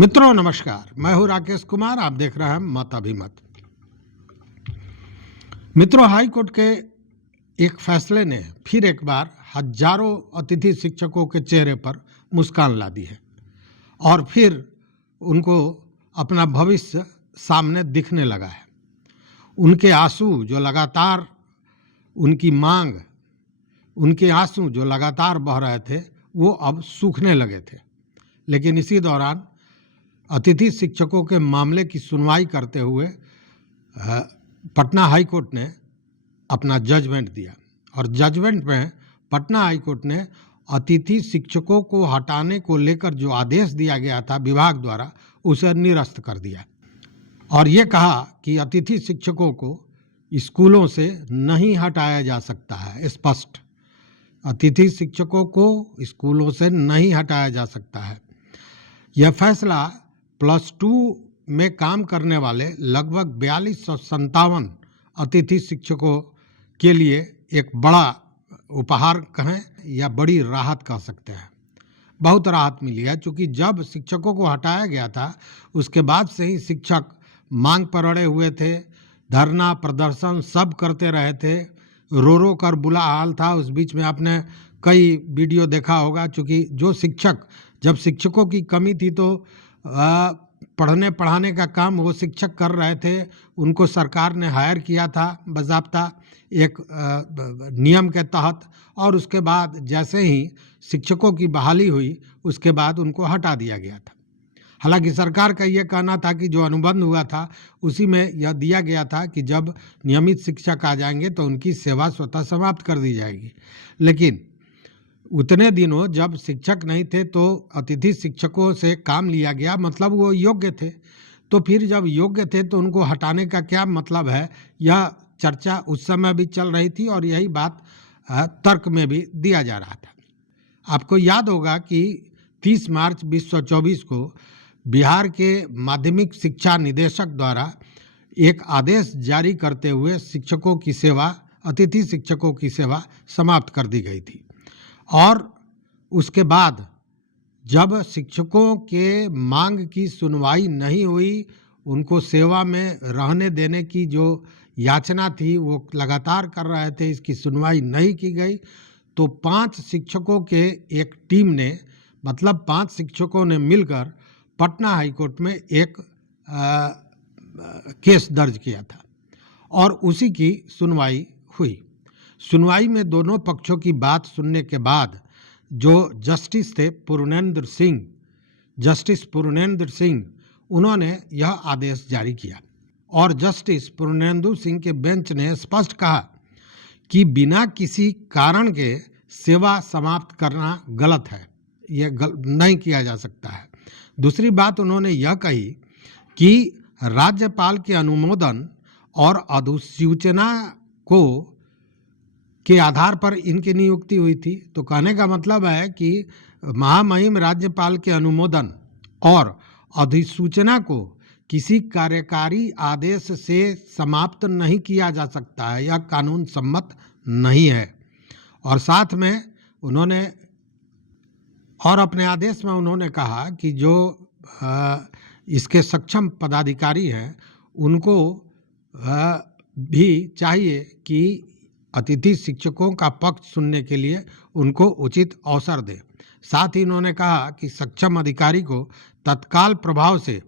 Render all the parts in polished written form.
मित्रों नमस्कार, मैं हूं राकेश कुमार। आप देख रहे हैं मत अभिमत। मित्रों, हाई कोर्ट के एक फैसले ने फिर एक बार हजारों अतिथि शिक्षकों के चेहरे पर मुस्कान ला दी है और फिर उनको अपना भविष्य सामने दिखने लगा है। उनके आंसू जो लगातार बह रहे थे वो अब सूखने लगे थे। लेकिन इसी दौरान अतिथि शिक्षकों के मामले की सुनवाई करते हुए पटना हाई कोर्ट ने अपना जजमेंट दिया और जजमेंट में पटना हाई कोर्ट ने अतिथि शिक्षकों को हटाने को लेकर जो आदेश दिया गया था विभाग द्वारा उसे निरस्त कर दिया और ये कहा कि अतिथि शिक्षकों को स्कूलों से नहीं हटाया जा सकता है। स्पष्ट, अतिथि शिक्षकों को स्कूलों से नहीं हटाया जा सकता है। यह फैसला +2 में काम करने वाले लगभग 4257 अतिथि शिक्षकों के लिए एक बड़ा उपहार कहें या बड़ी राहत कह सकते हैं। बहुत राहत मिली है, क्योंकि जब शिक्षकों को हटाया गया था उसके बाद से ही शिक्षक मांग पर अड़े हुए थे, धरना प्रदर्शन सब करते रहे थे, रो रो कर बुरा हाल था। उस बीच में आपने कई वीडियो देखा होगा, क्योंकि जब शिक्षकों की कमी थी तो पढ़ने पढ़ाने का काम वो शिक्षक कर रहे थे। उनको सरकार ने हायर किया था बाज़ाब्ता एक नियम के तहत, और उसके बाद जैसे ही शिक्षकों की बहाली हुई उसके बाद उनको हटा दिया गया था। हालांकि सरकार का ये कहना था कि जो अनुबंध हुआ था उसी में यह दिया गया था कि जब नियमित शिक्षक आ जाएंगे तो उनकी सेवा स्वतः समाप्त कर दी जाएगी। लेकिन उतने दिनों जब शिक्षक नहीं थे तो अतिथि शिक्षकों से काम लिया गया, मतलब वो योग्य थे। तो फिर जब योग्य थे तो उनको हटाने का क्या मतलब है, यह चर्चा उस समय भी चल रही थी और यही बात तर्क में भी दिया जा रहा था। आपको याद होगा कि 30 मार्च 2024 को बिहार के माध्यमिक शिक्षा निदेशक द्वारा एक आदेश जारी करते हुए अतिथि शिक्षकों की सेवा समाप्त कर दी गई थी। और उसके बाद जब शिक्षकों के मांग की सुनवाई नहीं हुई, उनको सेवा में रहने देने की जो याचना थी वो लगातार कर रहे थे, इसकी सुनवाई नहीं की गई, तो 5 शिक्षकों के एक टीम ने, मतलब 5 शिक्षकों ने मिलकर पटना हाई कोर्ट में एक केस दर्ज किया था और उसी की सुनवाई हुई। सुनवाई में दोनों पक्षों की बात सुनने के बाद जो जस्टिस पूर्णेंद्र सिंह उन्होंने यह आदेश जारी किया और जस्टिस पूर्णेंद्र सिंह के बेंच ने स्पष्ट कहा कि बिना किसी कारण के सेवा समाप्त करना गलत है, यह नहीं किया जा सकता है। दूसरी बात उन्होंने यह कही कि राज्यपाल के अनुमोदन और अधिसूचना के आधार पर इनकी नियुक्ति हुई थी। तो कहने का मतलब है कि महामहिम राज्यपाल के अनुमोदन और अधिसूचना को किसी कार्यकारी आदेश से समाप्त नहीं किया जा सकता है, यह कानून सम्मत नहीं है। और साथ में उन्होंने अपने आदेश में उन्होंने कहा कि जो इसके सक्षम पदाधिकारी हैं उनको भी चाहिए कि अतिथि शिक्षकों का पक्ष सुनने के लिए उनको उचित अवसर दें। साथ ही उन्होंने कहा कि सक्षम अधिकारी को तत्काल प्रभाव से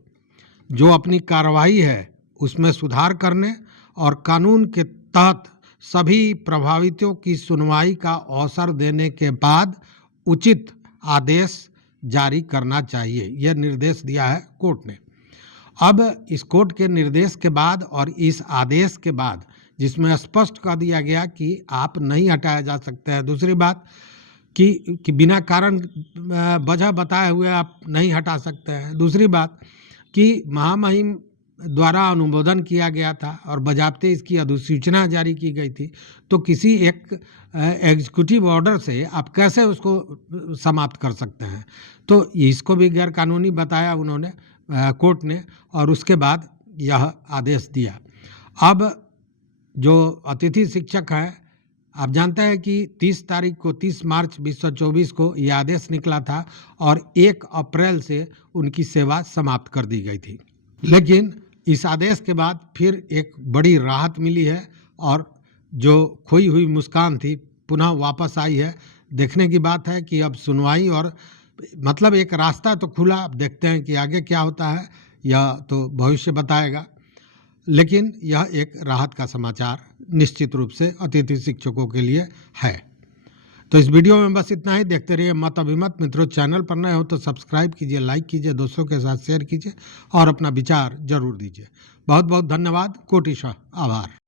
जो अपनी कार्रवाई है उसमें सुधार करने और कानून के तहत सभी प्रभावितों की सुनवाई का अवसर देने के बाद उचित आदेश जारी करना चाहिए, यह निर्देश दिया है कोर्ट ने। अब इस कोर्ट के निर्देश के बाद और इस आदेश के बाद जिसमें स्पष्ट कर दिया गया कि आप नहीं हटाया जा सकते हैं। दूसरी बात कि बिना कारण वजह बताए हुए आप नहीं हटा सकते हैं। दूसरी बात कि महामहिम द्वारा अनुमोदन किया गया था और बजाबते इसकी अधिसूचना जारी की गई थी, तो किसी एक एग्जीक्यूटिव ऑर्डर से आप कैसे उसको समाप्त कर सकते हैं। तो इसको भी गैर कानूनी बताया उन्होंने कोर्ट ने और उसके बाद यह आदेश दिया। अब जो अतिथि शिक्षक हैं आप जानते हैं कि 30 मार्च 2024 को यह आदेश निकला था और 1 अप्रैल से उनकी सेवा समाप्त कर दी गई थी। लेकिन इस आदेश के बाद फिर एक बड़ी राहत मिली है और जो खोई हुई मुस्कान थी पुनः वापस आई है। देखने की बात है कि अब सुनवाई और मतलब एक रास्ता तो खुला, अब देखते हैं कि आगे क्या होता है, यह तो भविष्य बताएगा। लेकिन यह एक राहत का समाचार निश्चित रूप से अतिथि शिक्षकों के लिए है। तो इस वीडियो में बस इतना ही। देखते रहिए मत अभिमत। मित्रों, चैनल पर नए हो तो सब्सक्राइब कीजिए, लाइक कीजिए, दोस्तों के साथ शेयर कीजिए और अपना विचार जरूर दीजिए। बहुत बहुत धन्यवाद। कोटिशः आभार।